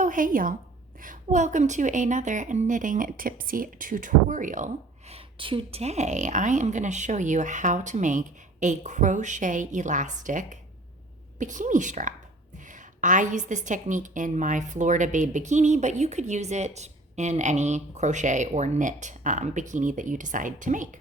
Oh, hey y'all. Welcome to another knitting tipsy tutorial. Today, I am going to show you how to make a crochet elastic bikini strap. I use this technique in my Florida Babe Bikini, but you could use it in any crochet or knit bikini that you decide to make.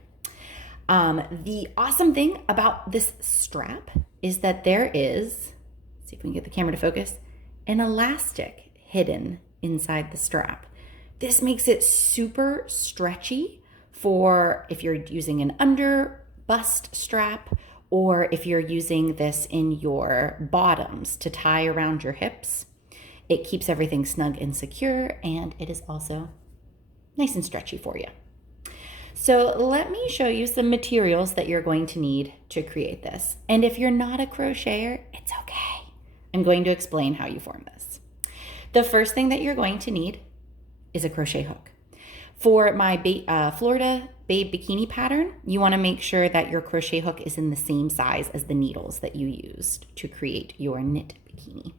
The awesome thing about this strap is that there is, let's see if we can get the camera to focus, an elastic hidden inside the strap. This makes it super stretchy for if you're using an under bust strap or if you're using this in your bottoms to tie around your hips. It keeps everything snug and secure, and it is also nice and stretchy for you. So let me show you some materials that you're going to need to create this. And if you're not a crocheter, it's okay. I'm going to explain how you form this. The first thing that you're going to need is a crochet hook. For my Florida Babe Bikini pattern, you want to make sure that your crochet hook is in the same size as the needles that you used to create your knit bikini.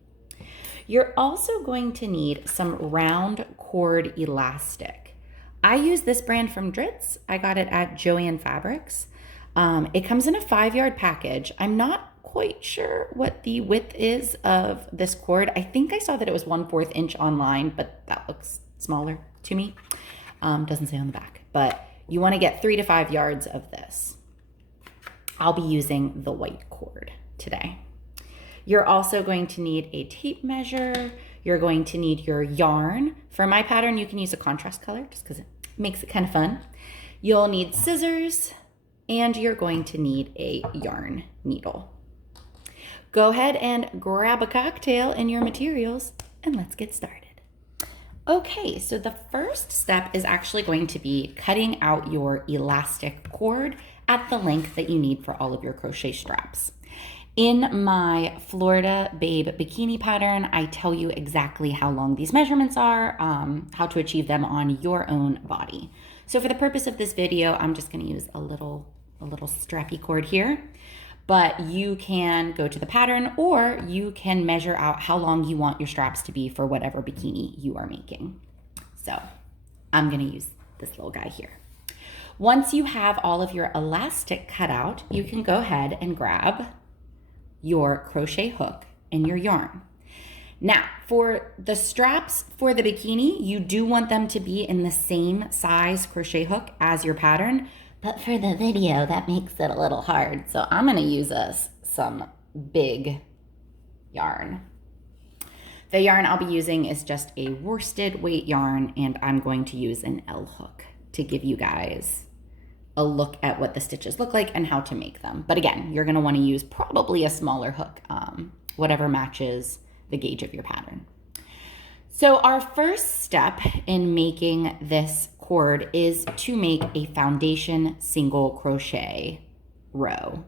You're also going to need some round cord elastic. I use this brand from Dritz. I got it at Joann Fabrics. It comes in a 5-yard package. I'm not quite sure what the width is of this cord. I think I saw that it was 1/4 inch online, but that looks smaller to me. Doesn't say on the back, but you want to get 3 to 5 yards of this. I'll be using the white cord today. You're also going to need a tape measure. You're going to need your yarn. For my pattern, you can use a contrast color just because it makes it kind of fun. You'll need scissors, and you're going to need a yarn needle. Go ahead and grab a cocktail in your materials and let's get started. Okay, so the first step is actually going to be cutting out your elastic cord at the length that you need for all of your crochet straps. In my Florida Babe Bikini pattern, I tell you exactly how long these measurements are, how to achieve them on your own body. So for the purpose of this video, I'm just going to use a little strappy cord here. But you can go to the pattern or you can measure out how long you want your straps to be for whatever bikini you are making. So I'm gonna use this little guy here. Once you have all of your elastic cut out, you can go ahead and grab your crochet hook and your yarn. Now, for the straps for the bikini, you do want them to be in the same size crochet hook as your pattern. But for the video, that makes it a little hard. So I'm going to use some big yarn. The yarn I'll be using is just a worsted weight yarn, and I'm going to use an L hook to give you guys a look at what the stitches look like and how to make them. But again, you're going to want to use probably a smaller hook, whatever matches the gauge of your pattern. So our first step in making this cord is to make a foundation single crochet row.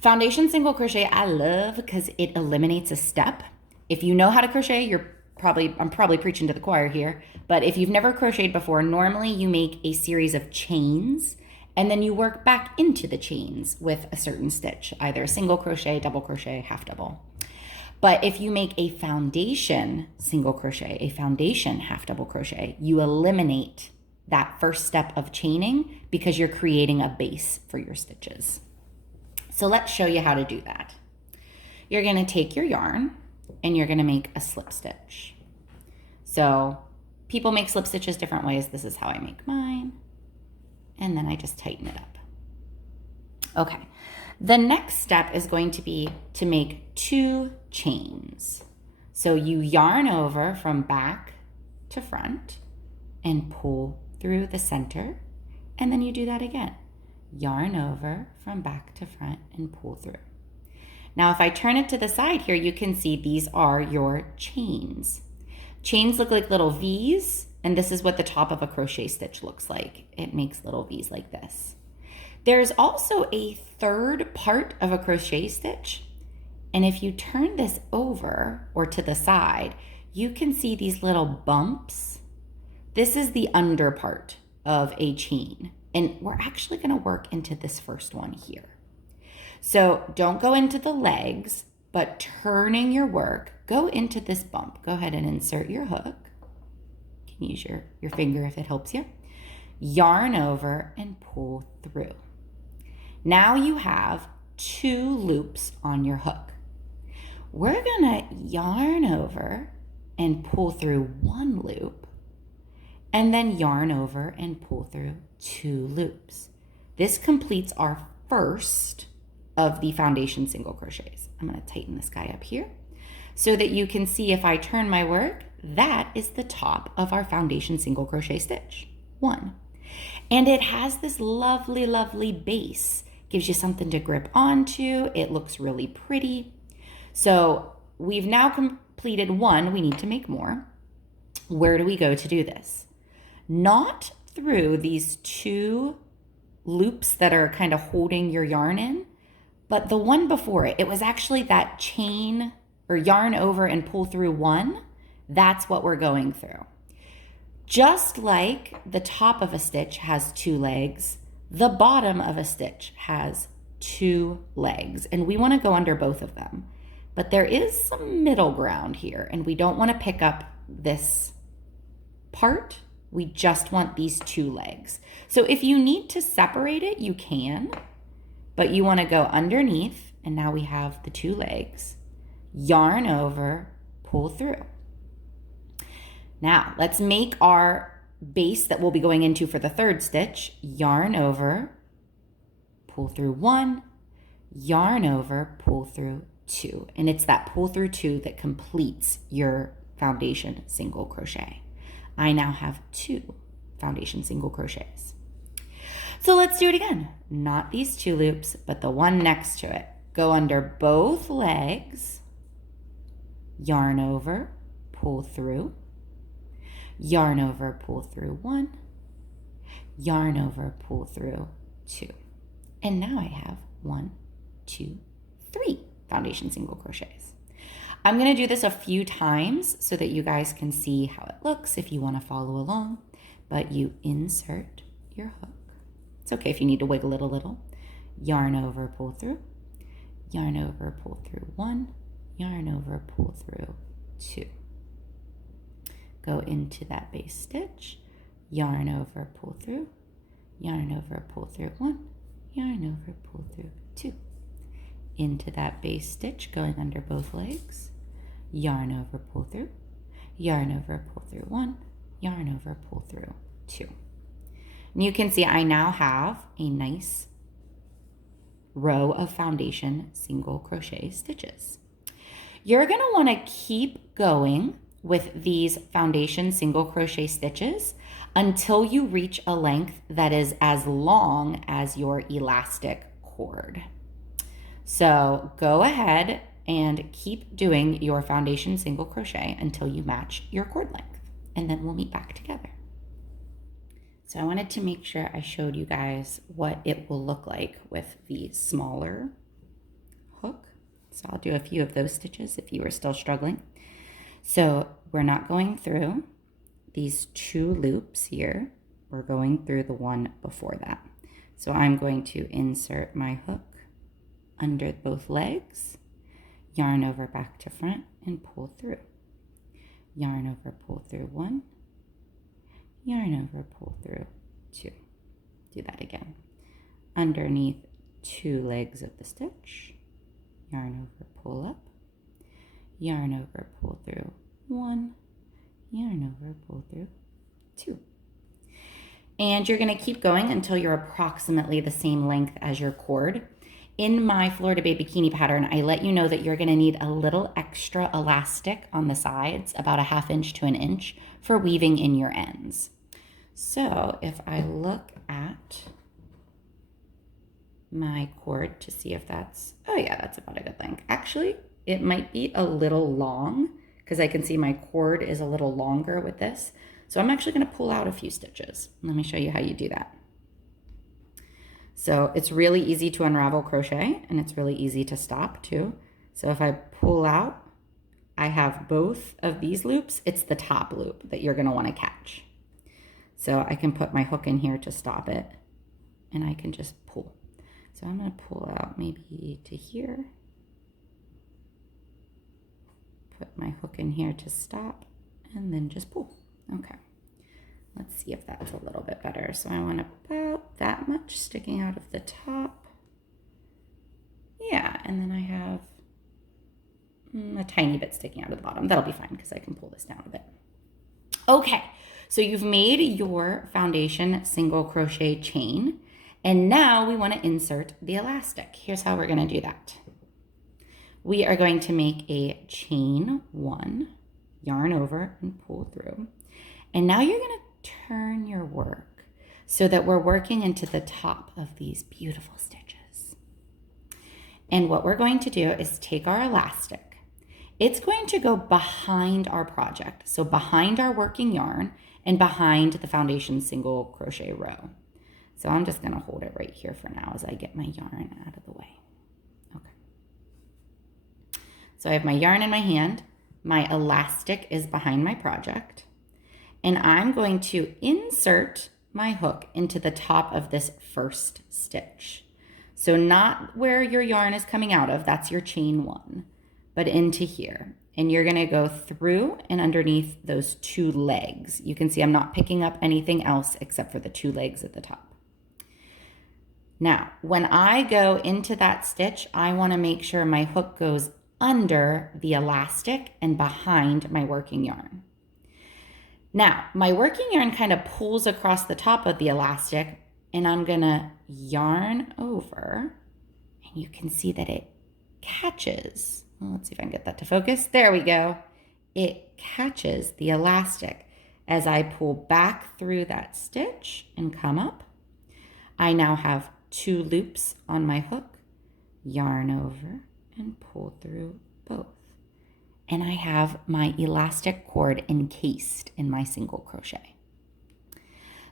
Foundation single crochet I love because it eliminates a step. If you know how to crochet, I'm probably preaching to the choir here, but if you've never crocheted before, normally you make a series of chains and then you work back into the chains with a certain stitch, either a single crochet, double crochet, half double. But if you make a foundation single crochet, a foundation half double crochet, you eliminate that first step of chaining because you're creating a base for your stitches. So let's show you how to do that. You're going to take your yarn and you're going to make a slip stitch. So people make slip stitches different ways. This is how I make mine. And then I just tighten it up. Okay. The next step is going to be to make 2 chains. So you yarn over from back to front and pull through the center, and then you do that again. Yarn over from back to front and pull through. Now if I turn it to the side here, you can see these are your chains. Chains look like little V's, and this is what the top of a crochet stitch looks like. It makes little V's like this. There's also a third part of a crochet stitch, and if you turn this over or to the side, you can see these little bumps. This is the under part of a chain, and we're actually going to work into this first one here. So don't go into the legs. but turning your work, go into this bump. Go ahead and insert your hook. You can use your finger if it helps you. Yarn over and pull through. Now you have 2 loops on your hook. We're gonna yarn over and pull through 1 loop, and then yarn over and pull through 2 loops. This completes our first of the foundation single crochets. I'm gonna tighten this guy up here so that you can see if I turn my work, that is the top of our foundation single crochet stitch, 1. And it has this lovely, lovely base. Gives you something to grip onto. It looks really pretty. So we've now completed 1. We need to make more. Where do we go to do this? Not through these 2 loops that are kind of holding your yarn in, but the one before it. It was actually that chain or yarn over and pull through 1. That's what we're going through. Just like the top of a stitch has 2 legs, the bottom of a stitch has 2 legs, and we want to go under both of them. But there is some middle ground here, and we don't want to pick up this part. We just want these 2 legs. So if you need to separate it, you can, but you want to go underneath, and now we have the 2 legs. Yarn over, pull through. Now let's make our base that we'll be going into for the 3rd stitch. Yarn over, pull through 1, yarn over, pull through 2. And it's that pull through 2 that completes your foundation single crochet. I now have 2 foundation single crochets. So let's do it again. Not these 2 loops, but the one next to it. Go under both legs, yarn over, pull through, yarn over, pull through 1, yarn over, pull through 2. And now I have 1, 2, 3 foundation single crochets. I'm going to do this a few times so that you guys can see how it looks if you want to follow along, but you insert your hook. It's okay if you need to wiggle it a little. Yarn over, pull through, yarn over, pull through 1, yarn over, pull through 2. Go into that base stitch, yarn over, pull through, yarn over, pull through 1, yarn over, pull through 2. Into that base stitch, going under both legs, yarn over, pull through, yarn over, pull through 1, yarn over, pull through 2. And you can see I now have a nice row of foundation single crochet stitches. You're going to want to keep going with these foundation single crochet stitches until you reach a length that is as long as your elastic cord. So go ahead and keep doing your foundation single crochet until you match your cord length, and then we'll meet back together. So I wanted to make sure I showed you guys what it will look like with the smaller hook. So I'll do a few of those stitches if you are still struggling. So we're not going through these 2 loops here. We're going through the one before that. So I'm going to insert my hook under both legs, yarn over back to front, and pull through. Yarn over, pull through 1, yarn over, pull through 2. Do that again. Underneath 2 legs of the stitch, yarn over, pull up, yarn over, pull through 1, yarn over, pull through 2. And you're going to keep going until you're approximately the same length as your cord. In my Florida Babe Bikini pattern, I let you know that you're going to need a little extra elastic on the sides, about a 1/2 inch to 1 inch, for weaving in your ends. So if I look at my cord to see if that's, oh yeah, that's about a good length. Actually, it might be a little long because I can see my cord is a little longer with this. So I'm actually going to pull out a few stitches. Let me show you how you do that. So it's really easy to unravel crochet, and it's really easy to stop too. So if I pull out, I have both of these loops. It's the top loop that you're going to want to catch. So I can put my hook in here to stop it, and I can just pull. So I'm going to pull out maybe to here. put my hook in here to stop and then just pull. Okay, let's see if that's a little bit better. So I want about that much sticking out of the top. Yeah, and then I have a tiny bit sticking out of the bottom. That'll be fine because I can pull this down a bit. Okay, so you've made your foundation single crochet chain, and now we want to insert the elastic. Here's how we're going to do that. We are going to make a chain 1, yarn over and pull through. And now you're going to turn your work so that we're working into the top of these beautiful stitches. And what we're going to do is take our elastic. It's going to go behind our project, so behind our working yarn and behind the foundation single crochet row. So I'm just going to hold it right here for now as I get my yarn out of the way. Okay. So I have my yarn in my hand, my elastic is behind my project, and I'm going to insert my hook into the top of this first stitch. So not where your yarn is coming out of, that's your chain 1, but into here. And you're gonna go through and underneath those 2 legs. You can see I'm not picking up anything else except for the 2 legs at the top. Now, when I go into that stitch, I wanna make sure my hook goes under the elastic and behind my working yarn. Now, my working yarn kind of pulls across the top of the elastic, and I'm gonna yarn over, and you can see that it catches. Well, let's see if I can get that to focus. There we go. It catches the elastic as I pull back through that stitch and come up. I now have 2 loops on my hook, yarn over and pull through both. And I have my elastic cord encased in my single crochet.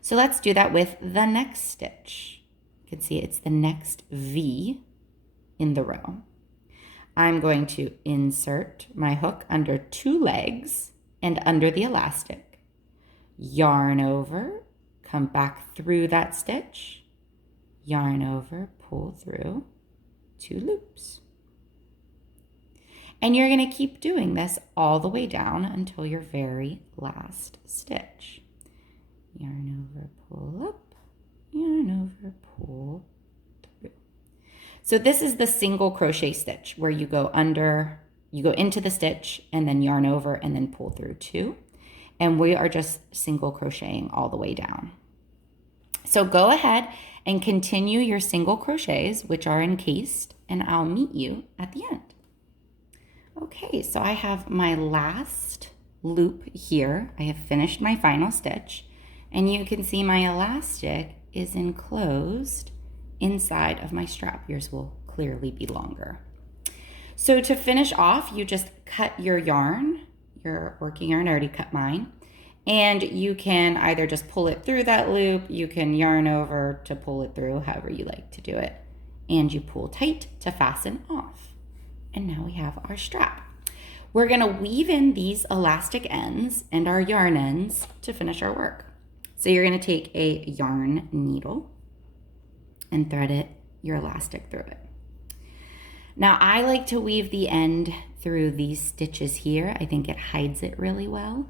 So let's do that with the next stitch. You can see it's the next V in the row. I'm going to insert my hook under 2 legs and under the elastic, yarn over, come back through that stitch, yarn over, pull through, 2 loops. And you're going to keep doing this all the way down until your very last stitch. Yarn over, pull up, yarn over, pull through. So this is the single crochet stitch where you go into the stitch and then yarn over and then pull through 2. And we are just single crocheting all the way down. So go ahead and continue your single crochets, which are encased, and I'll meet you at the end. Okay, so I have my last loop here. I have finished my final stitch, and you can see my elastic is enclosed inside of my strap. Yours will clearly be longer. So to finish off, you just cut your yarn, your working yarn. I already cut mine. And you can either just pull it through that loop, you can yarn over to pull it through, however you like to do it. And you pull tight to fasten off. And now we have our strap. We're gonna weave in these elastic ends and our yarn ends to finish our work. So you're gonna take a yarn needle and thread your elastic through it. Now I like to weave the end through these stitches here. I think it hides it really well.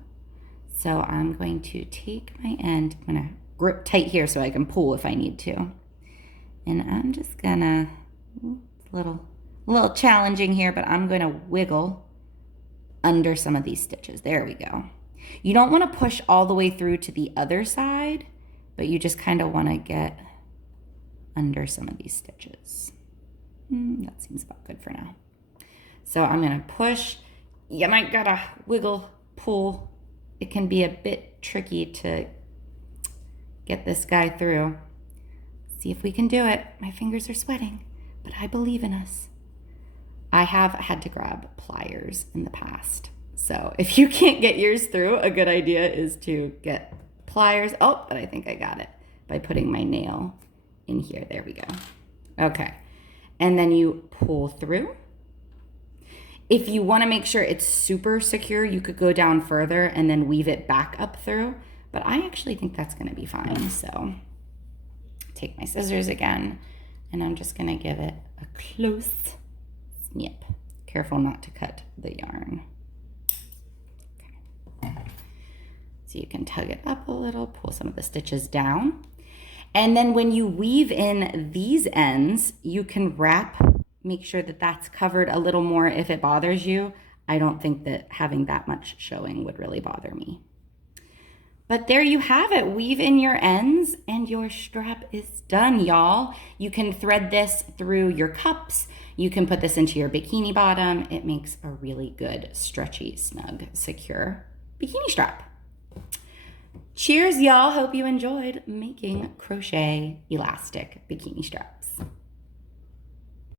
So I'm going to take my end, I'm gonna grip tight here so I can pull if I need to. And I'm just gonna, it's a little challenging here, but I'm gonna wiggle under some of these stitches. There we go. You don't wanna push all the way through to the other side, but you just kind of wanna get under some of these stitches. That seems about good for now. So I'm gonna push. You might gotta wiggle, pull. It can be a bit tricky to get this guy through. See if we can do it. My fingers are sweating, but I believe in us. I have had to grab pliers in the past. So if you can't get yours through, a good idea is to get pliers. Oh, but I think I got it by putting my nail in here. There we go. Okay. And then you pull through. If you want to make sure it's super secure, you could go down further and then weave it back up through. But I actually think that's going to be fine. So take my scissors again, and I'm just going to give it a close snip. Careful not to cut the yarn. So you can tug it up a little, pull some of the stitches down. And then when you weave in these ends, you can wrap, make sure that that's covered a little more if it bothers you. I don't think that having that much showing would really bother me. But there you have it. Weave in your ends and your strap is done, y'all. You can thread this through your cups. You can put this into your bikini bottom. It makes a really good, stretchy, snug, secure bikini strap. Cheers, y'all. Hope you enjoyed making crochet elastic bikini straps.